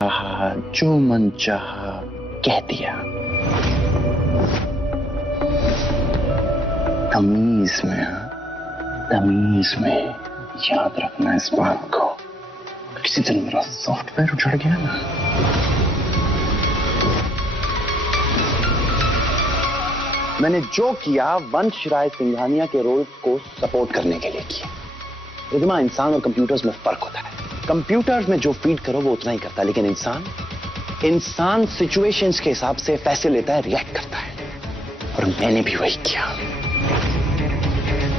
चाहा, जो मन चाहा कह दिया। तमीज में, तमीज में। याद रखना इस बात को। किसी दिन मेरा सॉफ्टवेयर उजड़ गया ना, मैंने जो किया वंश राय सिंघानिया के रोल को सपोर्ट करने के लिए किया। रिद्धिमा, इंसान और कंप्यूटर्स में फर्क होता है। कंप्यूटर्स में जो फीड करो वो उतना ही करता है, लेकिन इंसान सिचुएशंस के हिसाब से फैसले लेता है, रिएक्ट करता है। और मैंने भी वही किया।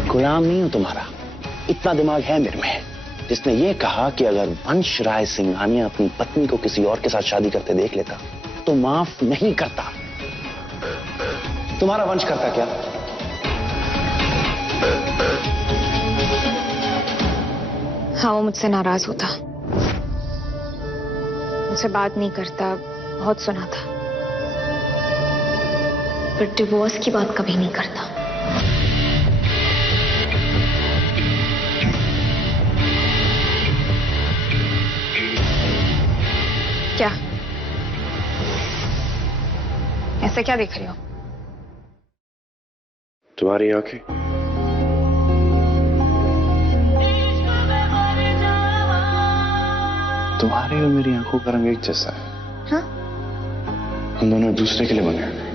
गुलाम नहीं हूं तुम्हारा, इतना दिमाग है मेरे में जिसने ये कहा कि अगर वंश राय सिंघानिया अपनी पत्नी को किसी और के साथ शादी करते देख लेता तो माफ नहीं करता। तुम्हारा वंश करता क्या? हाँ, वो मुझसे नाराज होता, मुझसे बात नहीं करता, बहुत सुना था, पर डिवोर्स की बात कभी नहीं करता। क्या ऐसे क्या देख रही हो? तुम्हारी आंखें। तुम्हारी और मेरी आंखों का रंग एक जैसा है। हाँ? हम दोनों एक दूसरे के लिए बने हैं।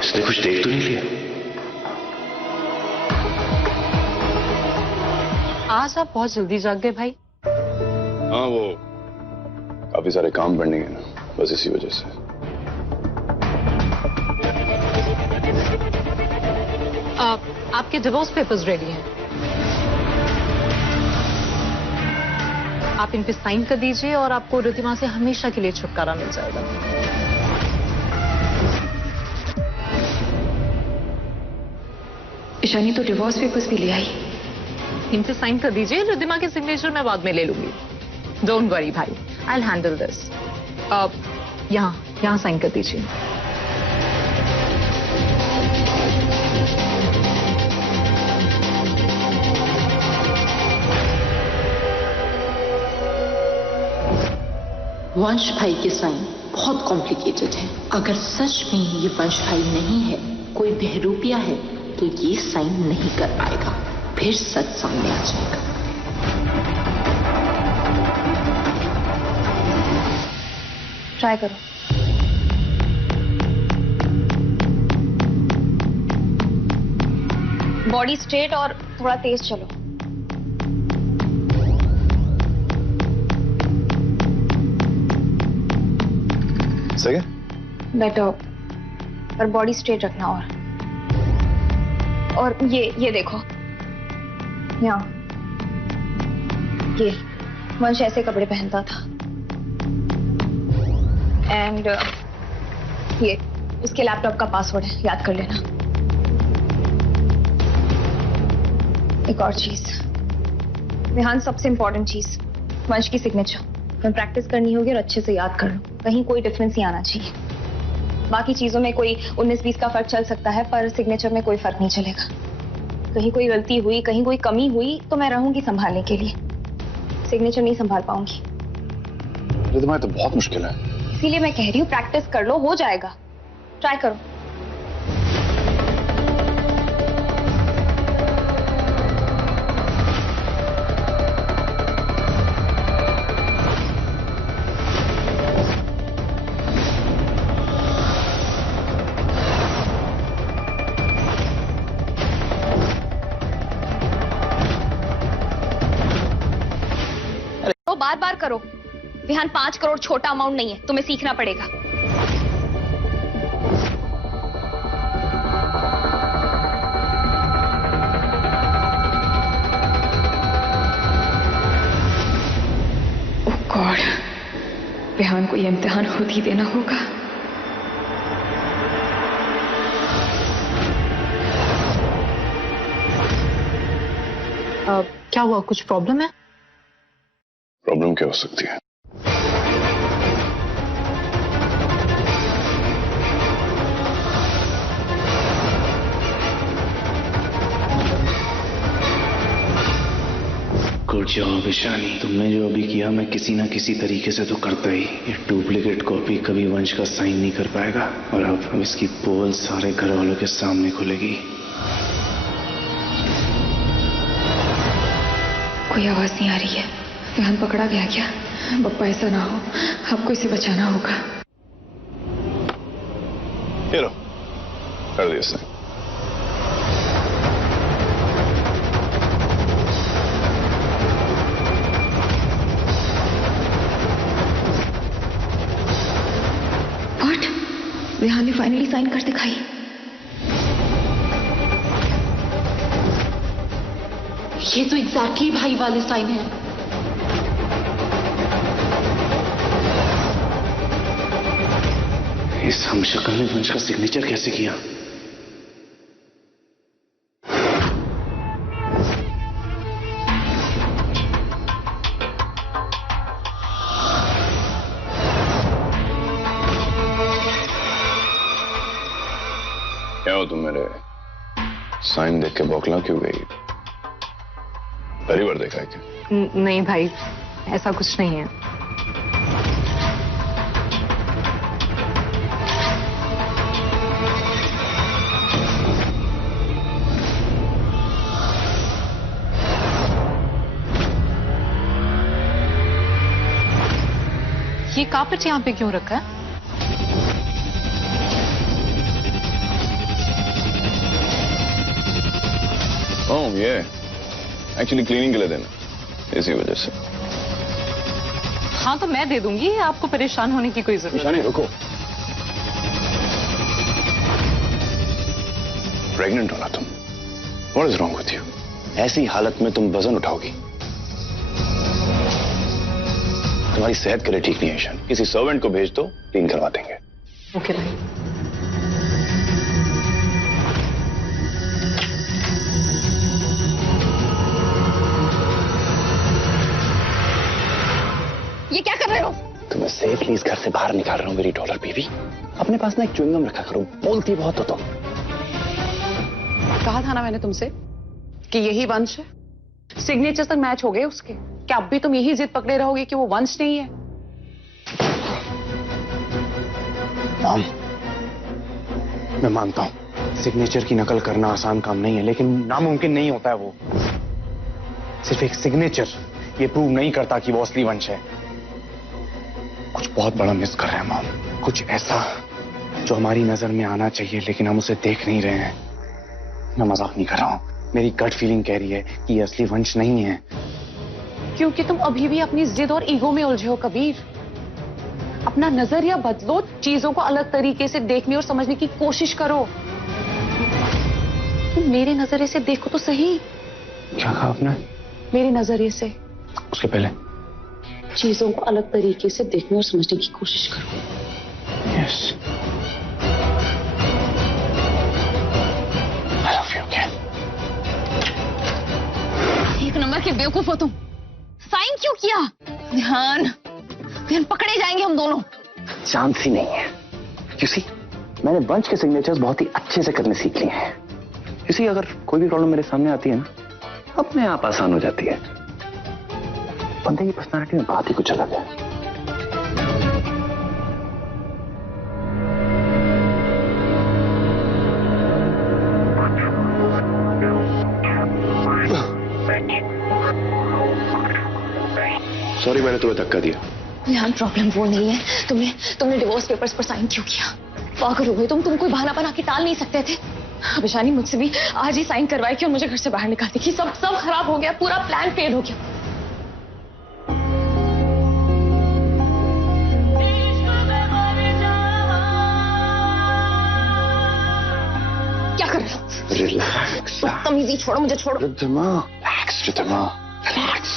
इसने कुछ देख तो नहीं लिया? आज आप बहुत जल्दी जाग गए भाई। हाँ, वो काफी सारे काम पड़ने हैं ना, बस इसी वजह से। आपके डिवोर्स पेपर्स रेडी हैं, आप इन पे साइन कर दीजिए और आपको रिद्धिमा से हमेशा के लिए छुटकारा मिल जाएगा। ईशानी तो डिवोर्स पेपर्स भी ले आई। इन पे साइन कर दीजिए, रिद्धिमा के सिग्नेचर मैं बाद में ले लूंगी। डोंट वरी भाई, आई विल हैंडल दिस। यहाँ साइन कर दीजिए। वंश भाई के साइन बहुत कॉम्प्लिकेटेड है। अगर सच में ये वंश भाई नहीं है, कोई बहरूपिया है, तो ये साइन नहीं कर पाएगा, फिर सच सामने आ जाएगा। ट्राई करो। बॉडी स्ट्रेट और थोड़ा तेज चलो। सही है? बेटर, पर बॉडी स्ट्रेट रखना। और ये देखो, यहाँ ये वंश ऐसे कपड़े पहनता था, एंड ये उसके लैपटॉप का पासवर्ड है, याद कर लेना। एक और चीज विहान, सबसे इंपॉर्टेंट चीज, वंश की सिग्नेचर मैं प्रैक्टिस करनी होगी और अच्छे से याद कर लो, कहीं कोई डिफरेंस नहीं आना चाहिए। बाकी चीजों में कोई 19-20 का फर्क चल सकता है, पर सिग्नेचर में कोई फर्क नहीं चलेगा। कहीं कोई गलती हुई, कहीं कोई कमी हुई तो मैं रहूंगी संभालने के लिए, सिग्नेचर नहीं संभाल पाऊंगी। रिद्धिमा, तो बहुत मुश्किल है। इसीलिए मैं कह रही हूँ प्रैक्टिस कर लो, हो जाएगा। ट्राई करो। बार बार करो। विहान 5 करोड़ छोटा अमाउंट नहीं है, तुम्हें सीखना पड़ेगा। ओह गॉड, विहान को यह इम्तिहान खुद ही देना होगा। क्या हुआ, कुछ प्रॉब्लम है? प्रॉब्लम क्या हो सकती है? गुड जॉब ईशानी, तुमने जो अभी किया मैं किसी ना किसी तरीके से तो करता ही। ये डुप्लीकेट कॉपी कभी वंश का साइन नहीं कर पाएगा और अब इसकी पोल सारे घर वालों के सामने खुलेगी। कोई आवाज नहीं आ रही है। विहान पकड़ा गया क्या? बप्पा ऐसा ना हो, आपको इसे बचाना होगा। ये लो, कर दिया इसने। व्हाट? विहान ने फाइनली साइन कर दिखाई। ये तो एग्जैक्टली भाई वाले साइन है। इस हमशक्ल ने वंश का सिग्नेचर कैसे किया? क्या हो तुम मेरे साइन देख के बौखला क्यों गई? पहली बार देखा है क्या? नहीं भाई, ऐसा कुछ नहीं है। ये कार्पेट यहाँ पे क्यों रखा है? ओह ये एक्चुअली क्लीनिंग के लिए देना, इसी वजह से। हाँ तो मैं दे दूंगी, आपको परेशान होने की कोई जरूरत नहीं। रुको, प्रेग्नेंट हो ना तुम? What is wrong with you? ऐसी हालत में तुम वजन उठाओगी? तुम्हारी सेहत के लिए ठीक नहीं है ईशान। किसी सर्वेंट को भेज दो, क्लीन करवा देंगे। ओके भाई। ये क्या कर रहे हो? तुम्हें सेफली इस घर से बाहर निकाल रहा हूं मेरी डॉलर बीवी। अपने पास ना एक च्युइंगम रखा करो, बोलती बहुत हो तुम। कहा था ना मैंने तुमसे कि यही वंश है। सिग्नेचर तक मैच हो गए उसके। क्या अब भी तुम यही जिद पकड़े रहोगे कि वो वंश नहीं है? मॉम, मैं मानता हूं सिग्नेचर की नकल करना आसान काम नहीं है, लेकिन नामुमकिन नहीं होता है वो। सिर्फ एक सिग्नेचर ये प्रूव नहीं करता कि वो असली वंश है। कुछ बहुत बड़ा मिस कर रहे हैं मॉम, कुछ ऐसा जो हमारी नजर में आना चाहिए लेकिन हम उसे देख नहीं रहे हैं। मैं मजाक नहीं कर रहा हूं, मेरी गट फीलिंग कह रही है कि ये असली वंश नहीं है। क्योंकि तुम अभी भी अपनी जिद और ईगो में उलझे हो कबीर। अपना नजरिया बदलो, चीजों को अलग तरीके से देखने और समझने की कोशिश करो। तुम मेरे नजरिए से देखो तो सही। क्या कहा आपने? मेरे नजरिए से। उसके पहले चीजों को अलग तरीके से देखने और समझने की कोशिश करो। Yes, I love you again. एक नंबर के बेवकूफ हो तुम। साइन क्यों किया? ध्यान पकड़े जाएंगे हम दोनों। चांस ही नहीं है। You see, मैंने वंश के सिग्नेचर्स बहुत ही अच्छे से करने सीख लिए हैं। You see, अगर कोई भी प्रॉब्लम मेरे सामने आती है ना, अपने आप आसान हो जाती है। बंदे की पर्सनालिटी में बात ही कुछ अलग है। सॉरी, मैंने तुम्हें धक्का दिया। यहाँ प्रॉब्लम वो नहीं है। तुमने डिवोर्स पेपर्स पर साइन क्यों किया? पागल हो गए तुम कोई बहाना बना के टाल नहीं सकते थे। अब ईशानी मुझसे भी आज ही साइन करवाई कि और मुझे घर से बाहर निकाल दी कि सब खराब हो गया, पूरा प्लान फेल हो गया। जल्दी छोड़ो मुझे, छोड़ो। Riddhima, relax Riddhima, relax.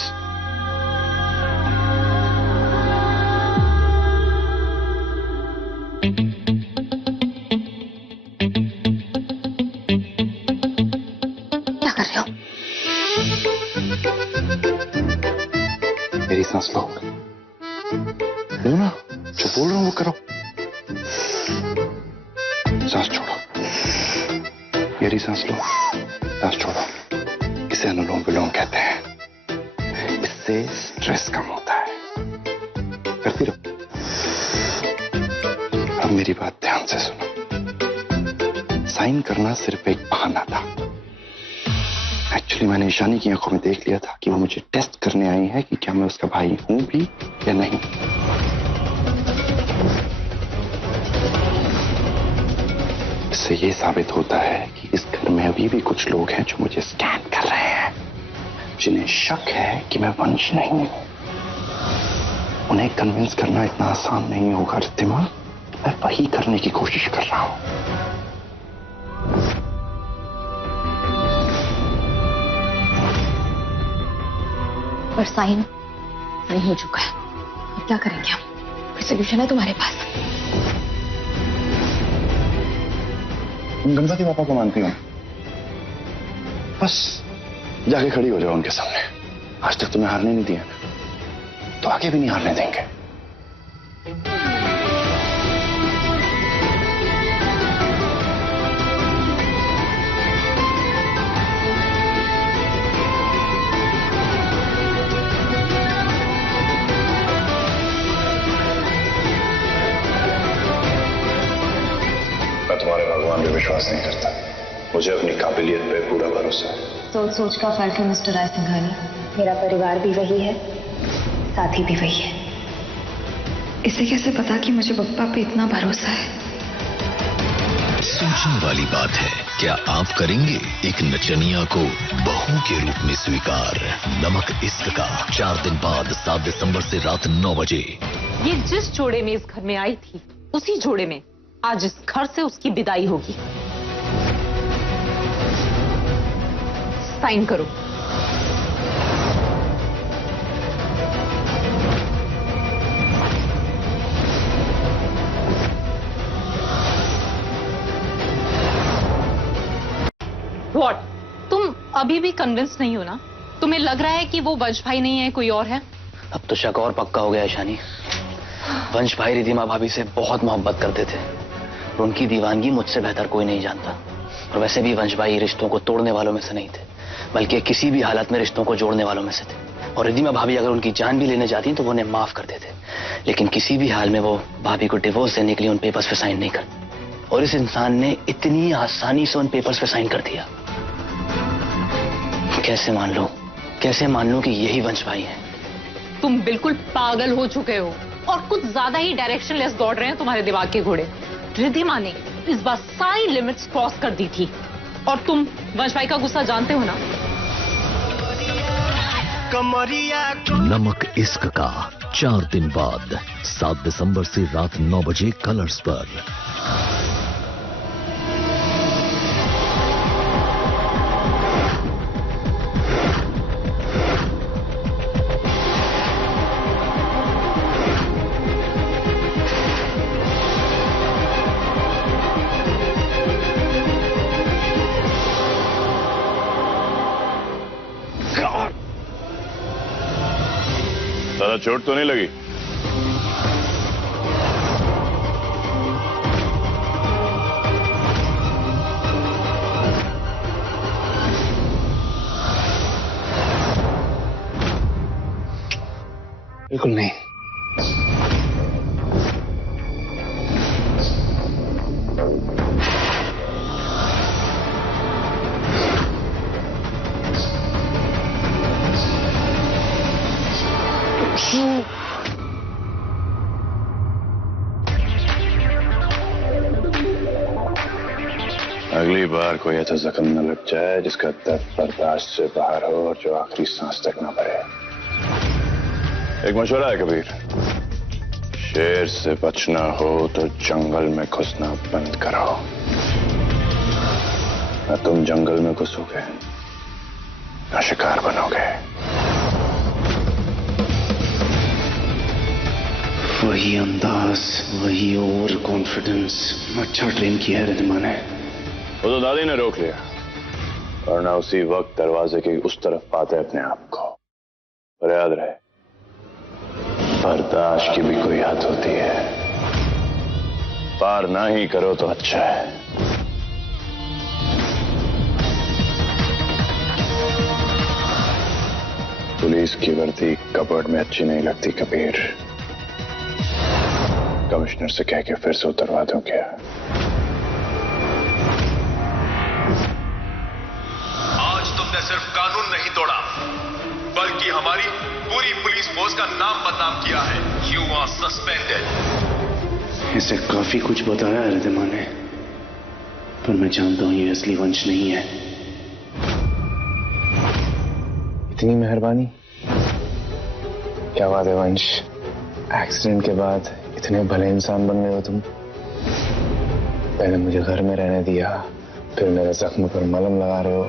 क्या कर रहे हो? मेरी सांस लो। लो ना, जो बोल रहा हूँ वो करो। सांस छोड़ो। मेरी सांस लो, सांस छोड़ो। इसे अनुलोम विलोम कहते हैं। इससे स्ट्रेस कम होता है। करती रहो। अब मेरी बात ध्यान से सुनो। साइन करना सिर्फ एक बहाना था। एक्चुअली मैंने ईशानी की आंखों में देख लिया था कि वो मुझे टेस्ट करने आई है कि क्या मैं उसका भाई हूं भी या नहीं। इससे ये साबित होता है कि इस घर में अभी भी कुछ लोग हैं जो मुझे स्कैन कर रहे हैं, जिन्हें शक है कि मैं वंश नहीं हूं। उन्हें कन्विंस करना इतना आसान नहीं होगा रिद्धिमा। मैं वही करने की कोशिश कर रहा हूं। पर साइन नहीं हो चुका है, अब क्या करेंगे हम? कोई सोल्यूशन है तुम्हारे पास? तुम गणपति पापा को मानती हो? बस जाके खड़ी हो जाओ उनके सामने। आज तक तुम्हें हारने नहीं दिया, तो आगे भी नहीं हारने देंगे। मैं तुम्हारे भगवान पे विश्वास नहीं करता। मुझे अपनी काबिलियत पे पूरा भरोसा है। सोच सोच का फर्क है मिस्टर राय सिंघानी। मेरा परिवार भी वही है, साथी भी वही है। इसे कैसे पता कि मुझे बप्पा पे इतना भरोसा है? सोचने वाली बात है, क्या आप करेंगे एक नचनिया को बहू के रूप में स्वीकार? नमक इश्क का 4 दिन बाद 7 दिसंबर से रात 9 बजे। ये जिस जोड़े में इस घर में आई थी, उसी जोड़े में आज इस घर से उसकी विदाई होगी। साइन करो। व्हाट? तुम अभी भी कन्विंस नहीं हो ना? तुम्हें लग रहा है कि वो वंश भाई नहीं है, कोई और है? अब तो शक और पक्का हो गया ईशानी। वंश भाई रिद्धिमा भाभी से बहुत मोहब्बत करते थे और उनकी दीवानगी मुझसे बेहतर कोई नहीं जानता। और वैसे भी वंश भाई रिश्तों को तोड़ने वालों में से नहीं थे, बल्कि किसी भी हालत में रिश्तों को जोड़ने वालों में से थे। और रिद्धिमा भाभी अगर उनकी जान भी लेने जाती तो वो उन्हें माफ कर देते, लेकिन किसी भी हाल में वो भाभी को डिवोर्स देने के लिए उन पेपर्स पे साइन नहीं करते। और इस इंसान ने इतनी आसानी से उन पेपर्स पे साइन कर दिया। कैसे मान लूं कि यही वंश भाई है? तुम बिल्कुल पागल हो चुके हो और कुछ ज्यादा ही डायरेक्शनलेस दौड़ रहे हैं तुम्हारे दिमाग के घोड़े। रिद्धिमा ने इस बार सारी लिमिट्स क्रॉस कर दी थी और तुम वंश भाई का गुस्सा जानते हो ना? नमक इश्क का 4 दिन बाद 7 दिसंबर से रात 9 बजे कलर्स पर। ज्यादा चोट तो नहीं लगी? बिल्कुल नहीं। अगली बार कोई ऐसा जख्म न लग जाए जिसका दर्द बर्दाश्त से बाहर हो और जो आखिरी सांस तक न भरे। एक मशवरा है कबीर, शेर से बचना हो तो जंगल में घुसना बंद करो। न तुम जंगल में घुसोगे का शिकार बनोगे। वही अंदाज, वही ओवर कॉन्फिडेंस। अच्छा ट्रेन किया है रिद्धिमा ने। वो तो दादी ने रोक लिया, वरना उसी वक्त दरवाजे के उस तरफ पाते अपने आप को। और याद रहे, बर्दाश्त की भी कोई हद होती है। पार ना ही करो तो अच्छा है। पुलिस की वर्दी कबर्ड में अच्छी नहीं लगती कबीर। कमिश्नर से कह के फिर से उतरवा दूं क्या? आज तुमने सिर्फ कानून नहीं तोड़ा, बल्कि हमारी पूरी पुलिस फोर्स का नाम बदनाम किया है। You are suspended. इसे काफी कुछ बताया है रिद्धिमा ने, पर मैं जानता हूं ये असली वंश नहीं है। इतनी मेहरबानी। क्या बात है वंश, एक्सीडेंट के बाद इतने भले इंसान बन गए हो तुम। पहले मुझे घर में रहने दिया, फिर मेरे जख्म पर मलम लगा रहे हो।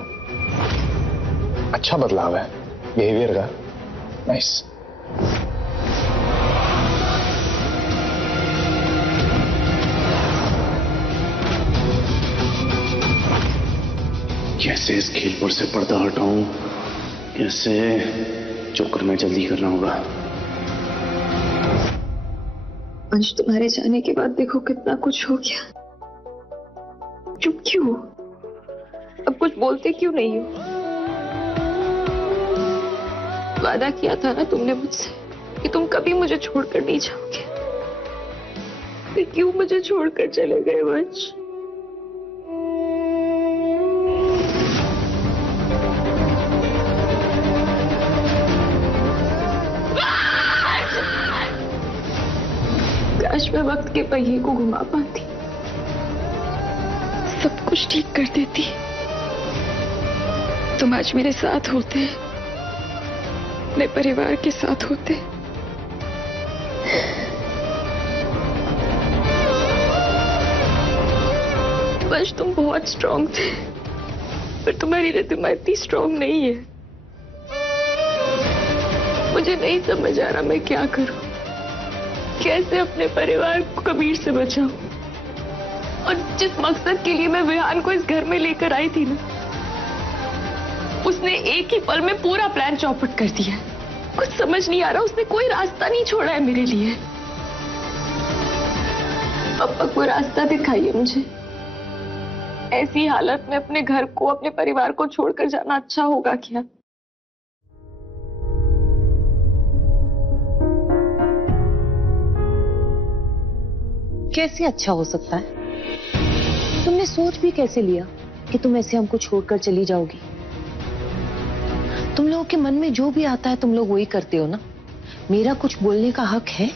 अच्छा बदलाव है बिहेवियर का। नाइस। कैसे इस खेल पर से पर्दा हटाऊं, कैसे? जो करना जल्दी करना होगा। अंश, तुम्हारे जाने के बाद देखो कितना कुछ हो गया। चुप क्यों हो? अब कुछ बोलते क्यों नहीं हो? वादा किया था ना तुमने मुझसे कि तुम कभी मुझे छोड़कर नहीं जाओगे। फिर क्यों मुझे छोड़कर चले गए वंश? काश मैं वक्त के पहिए को घुमा पाती, सब कुछ ठीक कर देती। तुम आज मेरे साथ होते, अपने परिवार के साथ होते। वंश, तुम बहुत स्ट्रांग थे, पर तुम्हारी रिद्धिमा इतनी स्ट्रांग नहीं है। मुझे नहीं समझ आ रहा मैं क्या करूं, कैसे अपने परिवार को कबीर से बचाऊं। और जिस मकसद के लिए मैं विहान को इस घर में लेकर आई थी ना, उसने एक ही पल में पूरा प्लान चौपट कर दिया। कुछ समझ नहीं आ रहा, उसने कोई रास्ता नहीं छोड़ा है मेरे लिए। पापा कोई रास्ता दिखाइए मुझे। ऐसी हालत में अपने घर को, अपने परिवार को छोड़कर जाना अच्छा होगा क्या? कैसे अच्छा हो सकता है? तुमने सोच भी कैसे लिया कि तुम ऐसे हमको छोड़कर चली जाओगी? तुम लोगों के मन में जो भी आता है तुम लोग वही करते हो ना। मेरा कुछ बोलने का हक है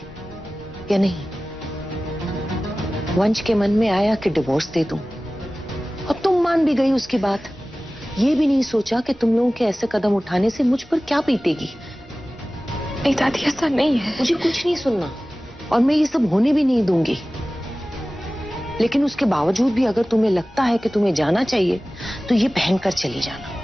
या नहीं? वंश के मन में आया कि डिवोर्स दे दूं, और तुम मान भी गई उसकी बात। ये भी नहीं सोचा कि तुम लोगों के ऐसे कदम उठाने से मुझ पर क्या बीतेगी। नहीं दादी, ऐसा नहीं है। मुझे कुछ नहीं सुनना, और मैं ये सब होने भी नहीं दूंगी। लेकिन उसके बावजूद भी अगर तुम्हें लगता है कि तुम्हें जाना चाहिए, तो ये पहनकर चली जाना।